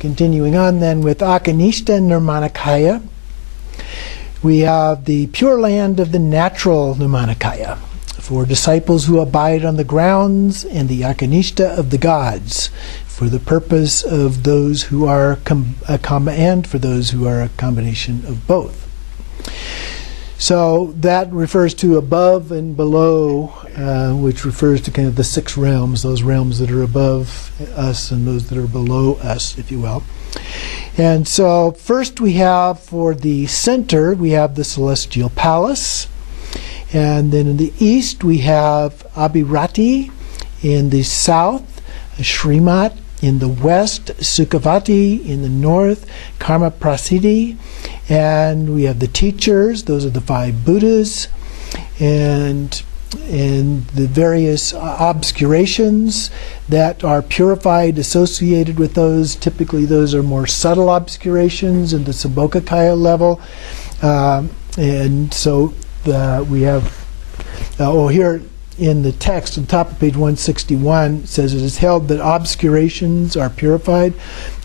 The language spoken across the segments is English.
Continuing on then with Akanishta Nirmanakaya, we have the Pure Land of the Natural Nirmanakaya, for disciples who abide on the grounds, and the Akanishta of the gods, for the purpose of those who are and for those who are a combination of both. So that refers to above and below, which refers to kind of the six realms, those realms that are above us and those that are below us, if you will. And so first we have, for the center, we have the celestial palace. And then in the east we have Abhirati. In the south, Shrimat. In the west, Sukhavati. In the north, Karma Prasiddhi. And we have the teachers, those are the 5 Buddhas, and the various obscurations that are purified associated with those. Typically those are more subtle obscurations in the Sambhogakaya level. And so we have, here in the text on top of page 161, it says it is held that obscurations are purified,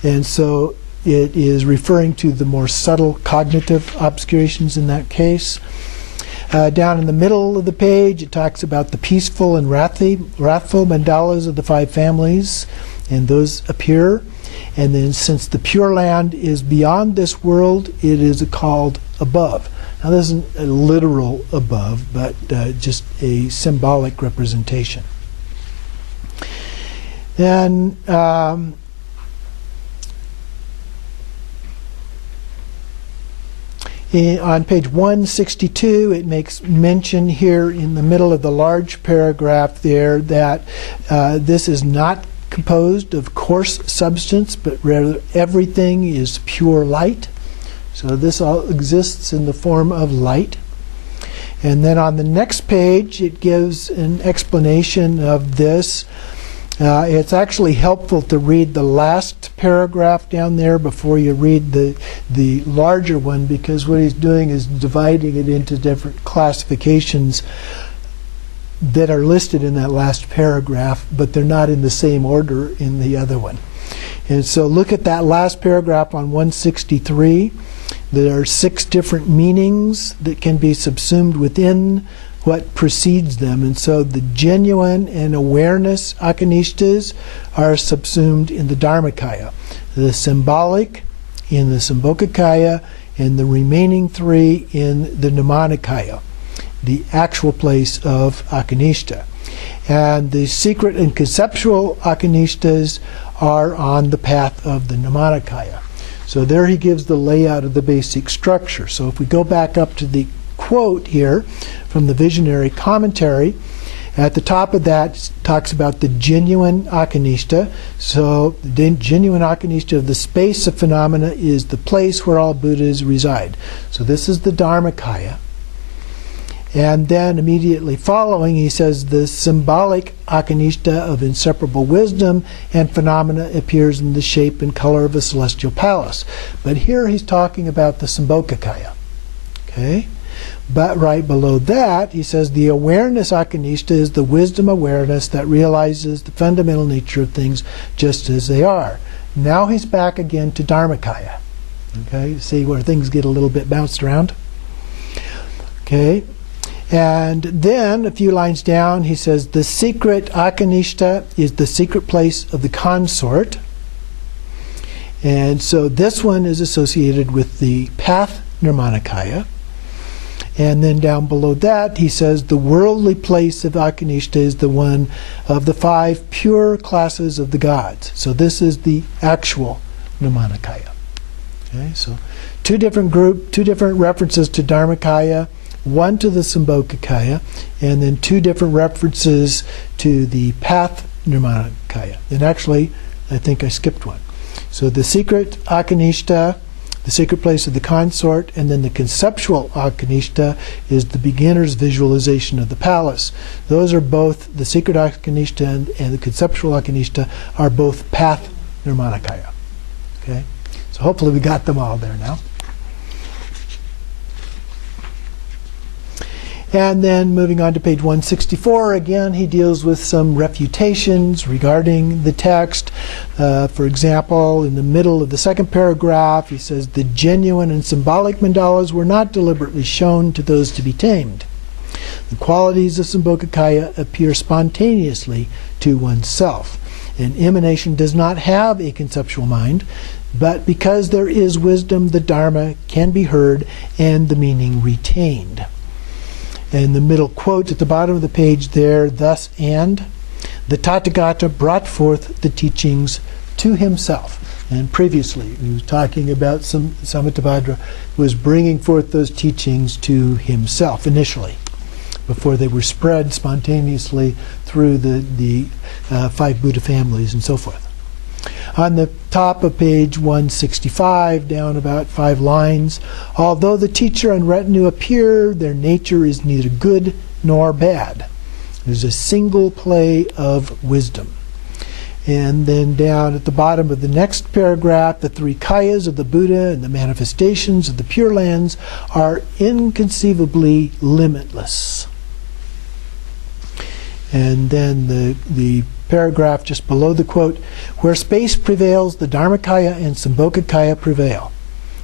and so it is referring to the more subtle cognitive obscurations in that case. Down in the middle of the page, it talks about the peaceful and wrathful mandalas of the 5 families, and those appear. And then since the Pure Land is beyond this world, it is called above. Now this isn't a literal above, but just a symbolic representation. Then on page 162, it makes mention here in the middle of the large paragraph there that this is not composed of coarse substance, but rather everything is pure light. So this all exists in the form of light. And then on the next page, it gives an explanation of this. It's actually helpful to read the last paragraph down there before you read the larger one, because what he's doing is dividing it into different classifications that are listed in that last paragraph, but they're not in the same order in the other one. And so look at that last paragraph on 163. There are 6 different meanings that can be subsumed within what precedes them. And so the genuine and awareness akanishtas are subsumed in the Dharmakaya, the symbolic in the Sambhogakaya, and the remaining 3 in the Nirmanakaya, the actual place of akanishta. And the secret and conceptual akanishtas are on the path of the Nirmanakaya. So there he gives the layout of the basic structure. So if we go back up to the quote here from the Visionary Commentary, at the top of that it talks about the genuine akanishta. So the genuine akanishta of the space of phenomena is the place where all Buddhas reside. So this is the Dharmakaya. And then immediately following, he says the symbolic akanishta of inseparable wisdom and phenomena appears in the shape and color of a celestial palace. But here he's talking about the Sambhogakaya. Okay? But right below that, he says the awareness akanishta is the wisdom awareness that realizes the fundamental nature of things just as they are. Now he's back again to Dharmakaya. Okay? See where things get a little bit bounced around? Okay? And then, a few lines down, he says, the secret akanishta is the secret place of the consort. And so this one is associated with the path Nirmanakaya. And then down below that, he says, the worldly place of akanishta is the one of the 5 pure classes of the gods. So this is the actual Nirmanakaya. Okay, so two different references to Dharmakaya, one to the Sambhogakaya, and then 2 different references to the path Nirmanakaya. And actually, I think I skipped one. So the secret akanishta, the secret place of the consort, and then the conceptual akanishta is the beginner's visualization of the palace. Those are both, the secret akanishta and the conceptual akanishta are both path Nirmanakaya. Okay? So hopefully we got them all there now. And then moving on to page 164, again, he deals with some refutations regarding the text. For example, in the middle of the second paragraph, he says, the genuine and symbolic mandalas were not deliberately shown to those to be tamed. The qualities of Sambhogakaya appear spontaneously to oneself. An emanation does not have a conceptual mind, but because there is wisdom, the Dharma can be heard and the meaning retained. And the middle quote at the bottom of the page there, thus and, the Tathagata brought forth the teachings to himself. And previously, he was talking about Samantabhadra was bringing forth those teachings to himself initially, before they were spread spontaneously through the 5 Buddha families and so forth. On the top of page 165, down about 5 lines, although the teacher and retinue appear, their nature is neither good nor bad. There's a single play of wisdom. And then down at the bottom of the next paragraph, the 3 kayas of the Buddha and the manifestations of the Pure Lands are inconceivably limitless. And then the paragraph just below the quote, where space prevails, the Dharmakaya and Sambhogakaya prevail.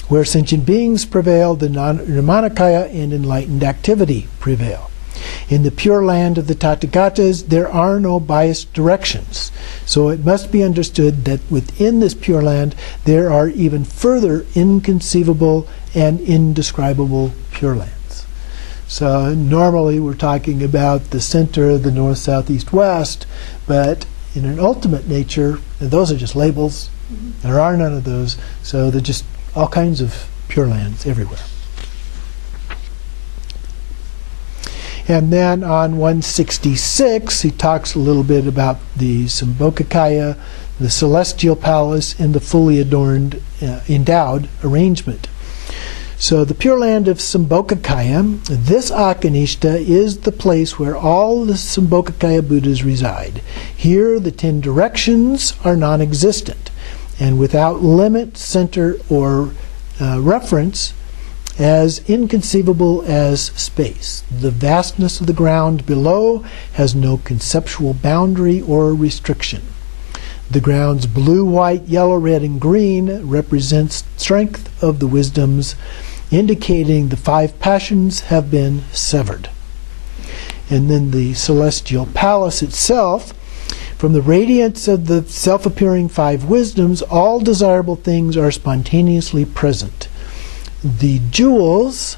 Where sentient beings prevail, the Nirmanakaya and enlightened activity prevail. In the pure land of the Tathagatas, there are no biased directions. So it must be understood that within this pure land, there are even further inconceivable and indescribable pure lands. So normally we're talking about the center, the north, south, east, west, but in an ultimate nature, those are just labels. There are none of those, so they're just all kinds of pure lands everywhere. And then on 166, he talks a little bit about the Sambhogakaya, the celestial palace, and the fully adorned, endowed arrangement. So the Pure Land of Sambhogakaya, this Akanishta is the place where all the Sambhogakaya Buddhas reside. Here the 10 directions are non-existent, and without limit, center, or reference, as inconceivable as space. The vastness of the ground below has no conceptual boundary or restriction. The ground's blue, white, yellow, red, and green represents strength of the wisdoms, indicating the 5 passions have been severed. And then the celestial palace itself, from the radiance of the self-appearing 5 wisdoms, all desirable things are spontaneously present. The jewels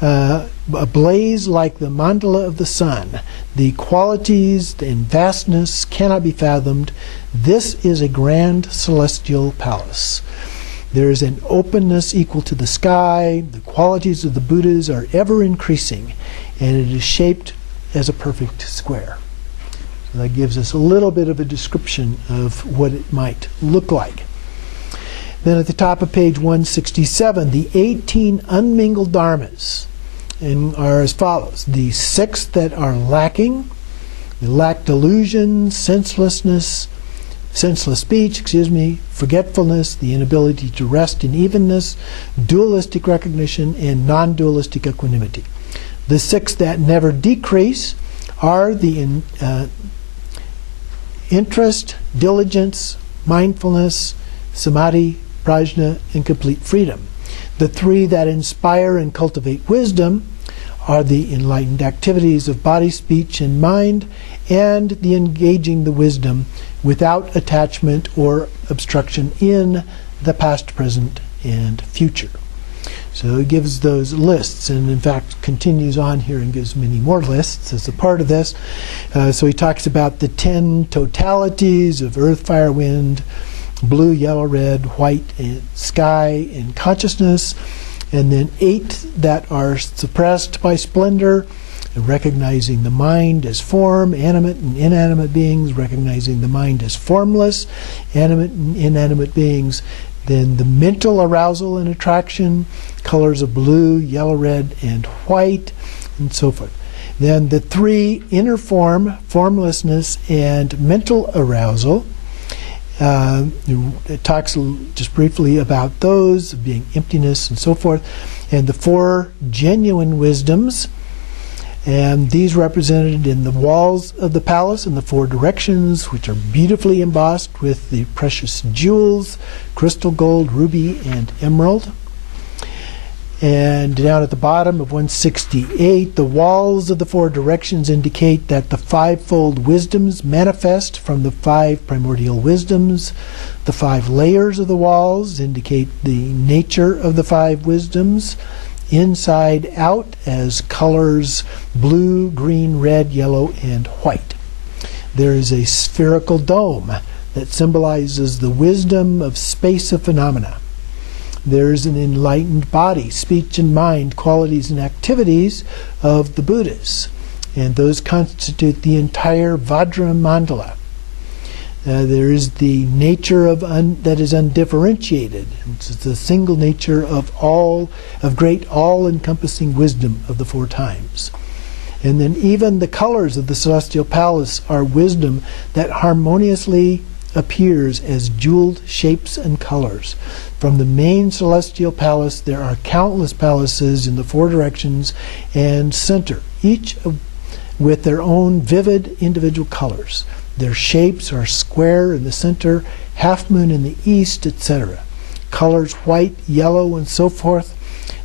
ablaze like the mandala of the sun. The qualities and vastness cannot be fathomed. This is a grand celestial palace. There is an openness equal to the sky. The qualities of the Buddhas are ever increasing, and it is shaped as a perfect square. So that gives us a little bit of a description of what it might look like. Then at the top of page 167, the 18 unmingled dharmas are as follows. The 6 that are lacking, they lack delusion, senseless speech, forgetfulness, the inability to rest in evenness, dualistic recognition, and non-dualistic equanimity. The 6 that never decrease are the interest, diligence, mindfulness, samadhi, prajna, and complete freedom. The 3 that inspire and cultivate wisdom are the enlightened activities of body, speech, and mind, and the engaging the wisdom without attachment or obstruction in the past, present, and future. So it gives those lists, and in fact continues on here and gives many more lists as a part of this. So he talks about the 10 totalities of earth, fire, wind, blue, yellow, red, white, and sky, and consciousness, and then 8 that are suppressed by splendor, recognizing the mind as form, animate and inanimate beings, recognizing the mind as formless, animate and inanimate beings, then the mental arousal and attraction, colors of blue, yellow, red, and white, and so forth. Then the 3 inner form, formlessness, and mental arousal. It talks just briefly about those, being emptiness and so forth. And the 4 genuine wisdoms, And these represented in the walls of the palace in the four directions, which are beautifully embossed with the precious jewels, crystal, gold, ruby, and emerald. And down at the bottom of 168, the walls of the four directions indicate that the fivefold wisdoms manifest from the five primordial wisdoms. The five layers of the walls indicate the nature of the five wisdoms, inside out as colors blue, green, red, yellow, and white. There is a spherical dome that symbolizes the wisdom of space of phenomena. There is an enlightened body, speech and mind, qualities and activities of the Buddhas, and those constitute the entire Vajra Mandala. There is the nature of that is undifferentiated. It's the single nature of great all-encompassing wisdom of the four times. And then even the colors of the celestial palace are wisdom that harmoniously appears as jeweled shapes and colors. From the main celestial palace, there are countless palaces in the four directions and center, each with their own vivid individual colors. Their shapes are square in the center, half moon in the east, etc. Colors white, yellow, and so forth.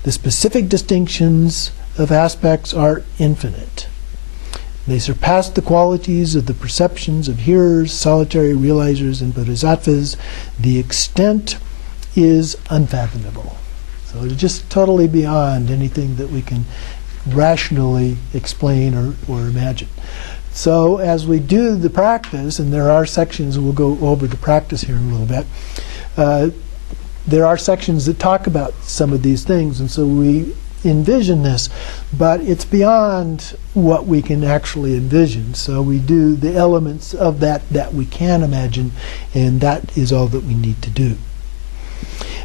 The specific distinctions of aspects are infinite. They surpass the qualities of the perceptions of hearers, solitary realizers, and bodhisattvas. The extent is unfathomable. So it's just totally beyond anything that we can rationally explain or imagine. So as we do the practice, and there are sections, we'll go over the practice here in a little bit, there are sections that talk about some of these things, and so we envision this, but it's beyond what we can actually envision. So we do the elements of that we can imagine, and that is all that we need to do.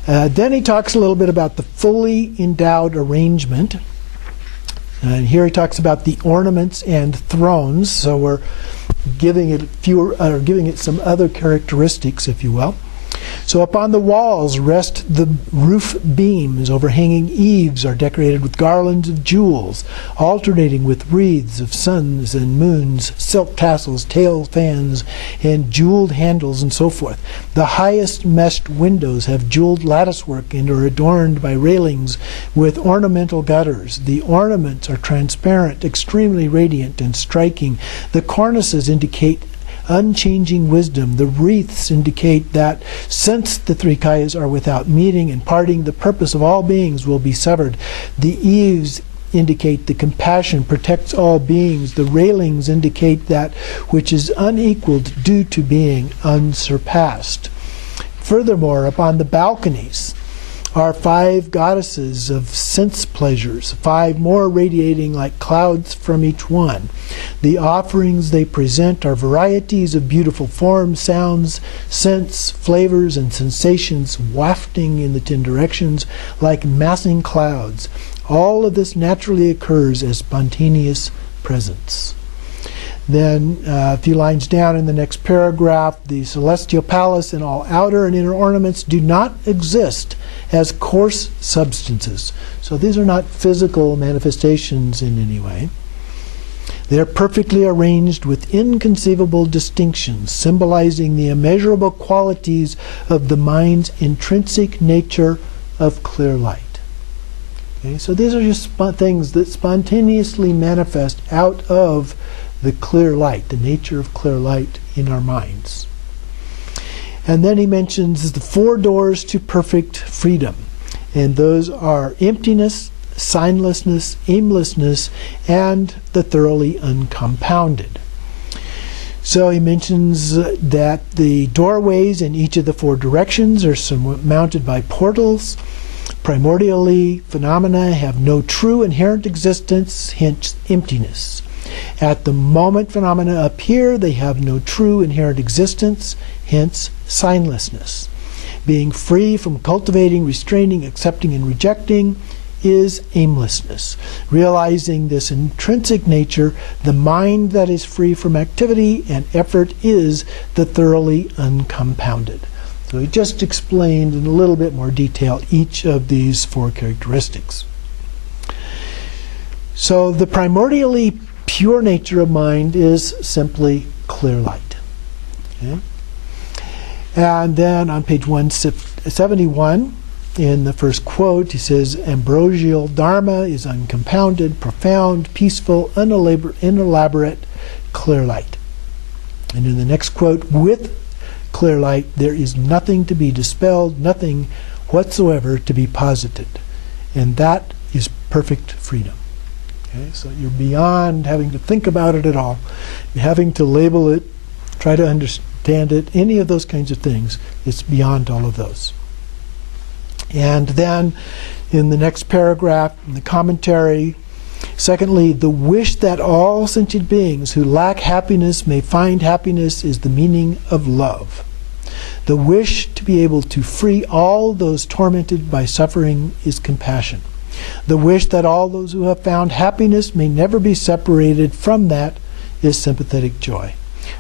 Then he talks a little bit about the fully endowed arrangement. And here he talks about the ornaments and thrones. So we're giving it some other characteristics, if you will. So upon the walls rest the roof beams. Overhanging eaves are decorated with garlands of jewels, alternating with wreaths of suns and moons, silk tassels, tail fans, and jeweled handles, and so forth. The highest meshed windows have jeweled latticework and are adorned by railings with ornamental gutters. The ornaments are transparent, extremely radiant and striking. The cornices indicate unchanging wisdom. The wreaths indicate that since the three kayas are without meeting and parting, the purpose of all beings will be severed. The eaves indicate the compassion protects all beings. The railings indicate that which is unequaled due to being unsurpassed. Furthermore, upon the balconies are 5 goddesses of sense pleasures, 5 more radiating like clouds from each one. The offerings they present are varieties of beautiful forms, sounds, scents, flavors, and sensations wafting in the 10 directions like massing clouds. All of this naturally occurs as spontaneous presence. Then a few lines down in the next paragraph, the celestial palace and all outer and inner ornaments do not exist as coarse substances. So these are not physical manifestations in any way. They are perfectly arranged with inconceivable distinctions, symbolizing the immeasurable qualities of the mind's intrinsic nature of clear light. Okay, so these are just things that spontaneously manifest out of the clear light, the nature of clear light in our minds. And then he mentions the 4 doors to perfect freedom. And those are emptiness, signlessness, aimlessness, and the thoroughly uncompounded. So he mentions that the doorways in each of the 4 directions are surmounted by portals. Primordially, phenomena have no true inherent existence, hence emptiness. At the moment phenomena appear, they have no true inherent existence, hence signlessness. Being free from cultivating, restraining, accepting, and rejecting is aimlessness. Realizing this intrinsic nature, the mind that is free from activity and effort is the thoroughly uncompounded. So he just explained in a little bit more detail each of these 4 characteristics. So the primordially pure nature of mind is simply clear light. Okay? And then on page 171, in the first quote, he says, ambrosial dharma is uncompounded, profound, peaceful, unelaborate, clear light. And in the next quote, with clear light, there is nothing to be dispelled, nothing whatsoever to be posited. And that is perfect freedom. Okay? So you're beyond having to think about it at all. You're having to label it, try to understand it, any of those kinds of things. It's beyond all of those. And then in the next paragraph, in the commentary, secondly, the wish that all sentient beings who lack happiness may find happiness is the meaning of love. The wish to be able to free all those tormented by suffering is compassion. The wish that all those who have found happiness may never be separated from that is sympathetic joy.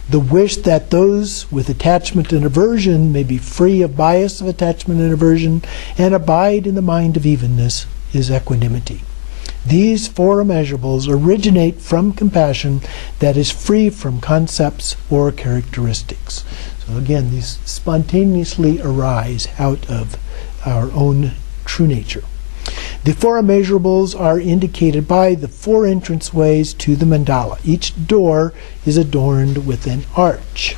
The wish that those with attachment and aversion may be free of bias of attachment and aversion and abide in the mind of evenness is equanimity. These four immeasurables originate from compassion that is free from concepts or characteristics. So again, these spontaneously arise out of our own true nature. The four immeasurables are indicated by the four entranceways to the mandala. Each door is adorned with an arch.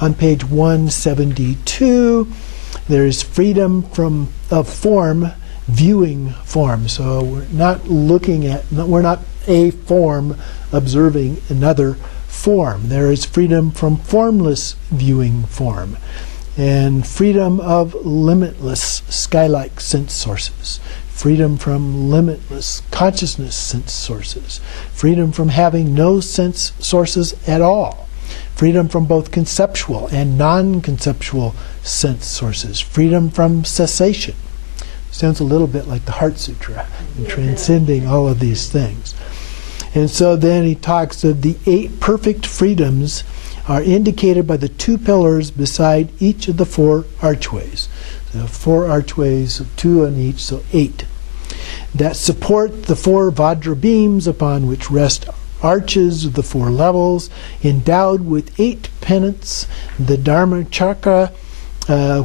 On page 172, there is freedom of form, viewing form. So we're not looking at, we're not a form observing another form. There is freedom from formless viewing form, and freedom of limitless sky-like sense sources, freedom from limitless consciousness sense sources, freedom from having no sense sources at all, freedom from both conceptual and non-conceptual sense sources, freedom from cessation. Sounds a little bit like the Heart Sutra, and transcending all of these things. And so then he talks of the 8 perfect freedoms are indicated by the 2 pillars beside each of the 4 archways. So 4 archways, 2 on each, so 8. That support the 4 Vajra beams upon which rest arches of the 4 levels, endowed with 8 pennants. The Dharma Chakra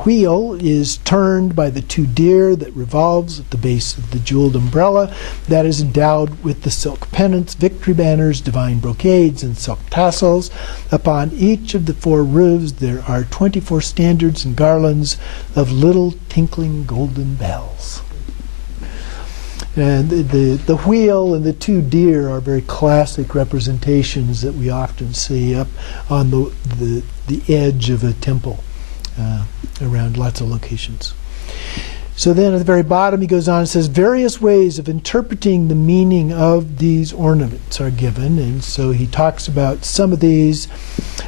wheel is turned by the 2 deer that revolves at the base of the jeweled umbrella that is endowed with the silk pennants, victory banners, divine brocades, and silk tassels. Upon each of the 4 roofs there are 24 standards and garlands of little tinkling golden bells. And the wheel and the 2 deer are very classic representations that we often see up on the edge of a temple. Around lots of locations. So then at the very bottom he goes on and says various ways of interpreting the meaning of these ornaments are given, and so he talks about some of these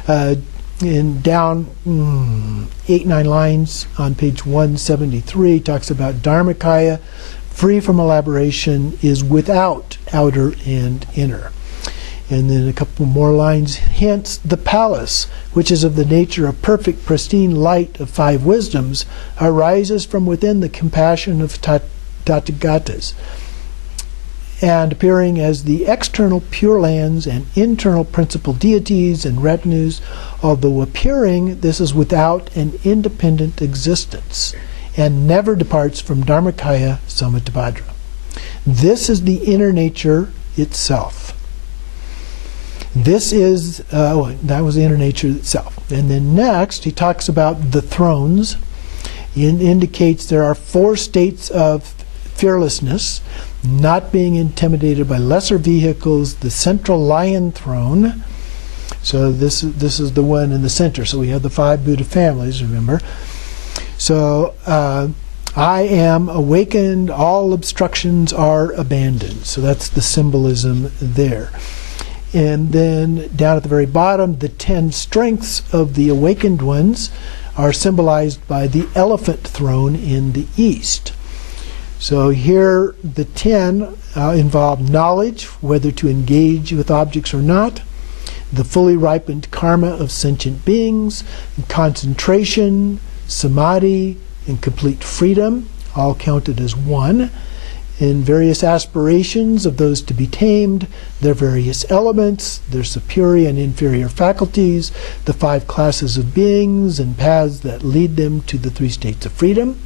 in down 8-9 lines on page 173. He talks about Dharmakaya, free from elaboration, is without outer and inner. And then a couple more lines, hence the palace, which is of the nature of perfect, pristine light of 5 wisdoms, arises from within the compassion of Tathagatas, and appearing as the external pure lands and internal principal deities and retinues, although appearing, this is without an independent existence, and never departs from Dharmakaya Samutabhadra. This is the inner nature itself. This is, that was the inner nature itself. And then next, he talks about the thrones. He indicates there are 4 states of fearlessness, not being intimidated by lesser vehicles, the central lion throne. So this is the one in the center. So we have the 5 Buddha families, remember. So I am awakened, all obstructions are abandoned. So that's the symbolism there. And then down at the very bottom, the 10 strengths of the awakened ones are symbolized by the elephant throne in the east. So here the 10 involve knowledge, whether to engage with objects or not, the fully ripened karma of sentient beings, concentration, samadhi, and complete freedom, all counted as 1. in various aspirations of those to be tamed, their various elements, their superior and inferior faculties, the 5 classes of beings and paths that lead them to the 3 states of freedom,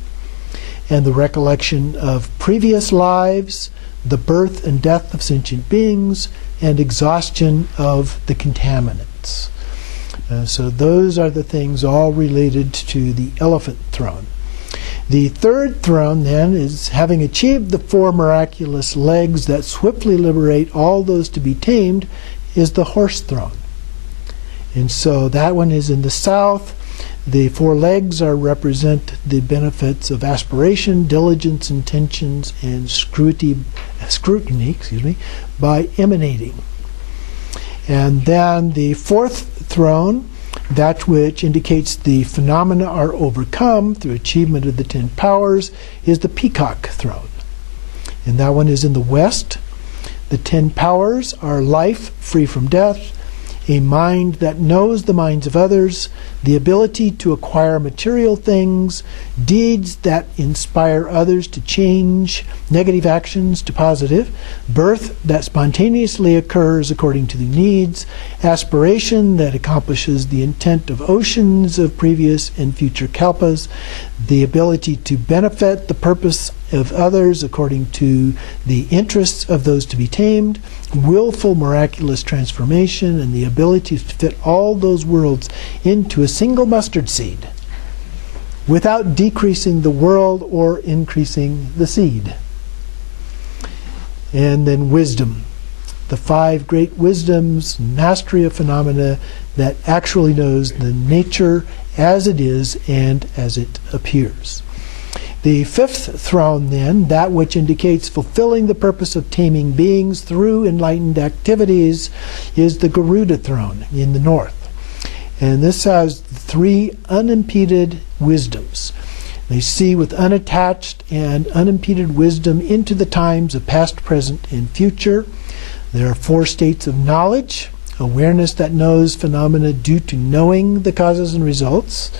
and the recollection of previous lives, the birth and death of sentient beings, and exhaustion of the contaminants. So those are the things all related to the elephant throne. The 3rd throne, then, is having achieved the 4 miraculous legs that swiftly liberate all those to be tamed, is the horse throne. And so that one is in the south. The 4 legs represent the benefits of aspiration, diligence, intentions, and scrutiny, by emanating. And then the 4th throne, that which indicates the phenomena are overcome through achievement of the 10 powers, is the peacock throne. And that one is in the west. The 10 powers are life free from death, a mind that knows the minds of others, the ability to acquire material things, deeds that inspire others to change negative actions to positive, birth that spontaneously occurs according to the needs, aspiration that accomplishes the intent of oceans of previous and future kalpas, the ability to benefit the purpose of others according to the interests of those to be tamed, willful miraculous transformation, and the ability to fit all those worlds into a single mustard seed without decreasing the world or increasing the seed. And then wisdom, the 5 great wisdoms, mastery of phenomena that actually knows the nature as it is and as it appears. The 5th throne, then, that which indicates fulfilling the purpose of taming beings through enlightened activities, is the Garuda throne in the north. And this has 3 unimpeded wisdoms. They see with unattached and unimpeded wisdom into the times of past, present, and future. There are 4 states of knowledge: awareness that knows phenomena due to knowing the causes and results,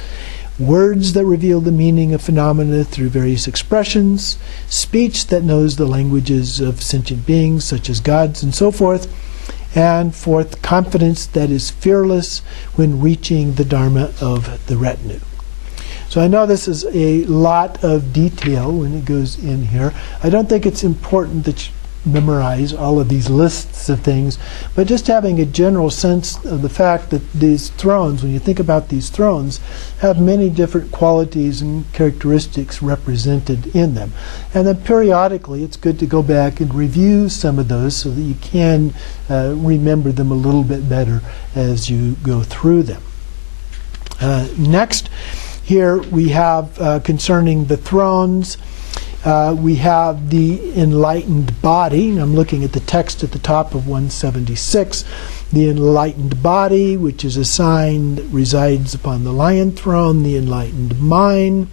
words that reveal the meaning of phenomena through various expressions, speech that knows the languages of sentient beings such as gods and so forth, and 4th, confidence that is fearless when reaching the Dharma of the retinue. So I know this is a lot of detail when it goes in here. I don't think it's important that you memorize all of these lists of things, but just having a general sense of the fact that these thrones, when you think about these thrones, have many different qualities and characteristics represented in them. And then periodically it's good to go back and review some of those so that you can remember them a little bit better as you go through them. Next, here we have concerning the thrones, we have the enlightened body. I'm looking at the text at the top of 176. The enlightened body, which is a sign that resides upon the lion throne. The enlightened mind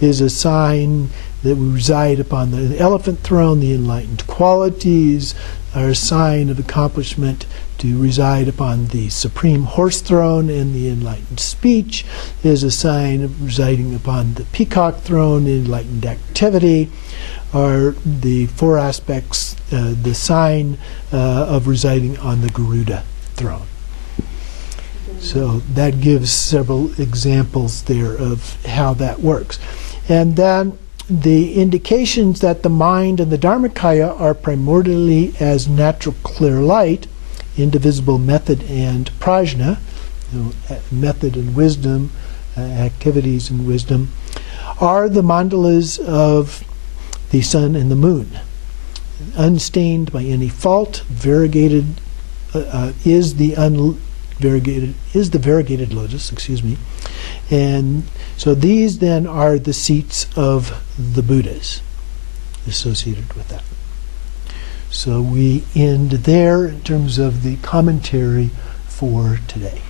is a sign that we reside upon the elephant throne. The enlightened qualities are a sign of accomplishment to reside upon the supreme horse throne, and the enlightened speech is a sign of residing upon the peacock throne. The enlightened activity are the 4 aspects, the sign of residing on the Garuda throne. So that gives several examples there of how that works. And then the indications that the mind and the Dharmakaya are primordially as natural clear light, indivisible method and prajna, method and wisdom, activities and wisdom, are the mandalas of the sun and the moon, unstained by any fault, variegated is the variegated lotus, and so these then are the seats of the Buddhas associated with that. So we end there in terms of the commentary for today.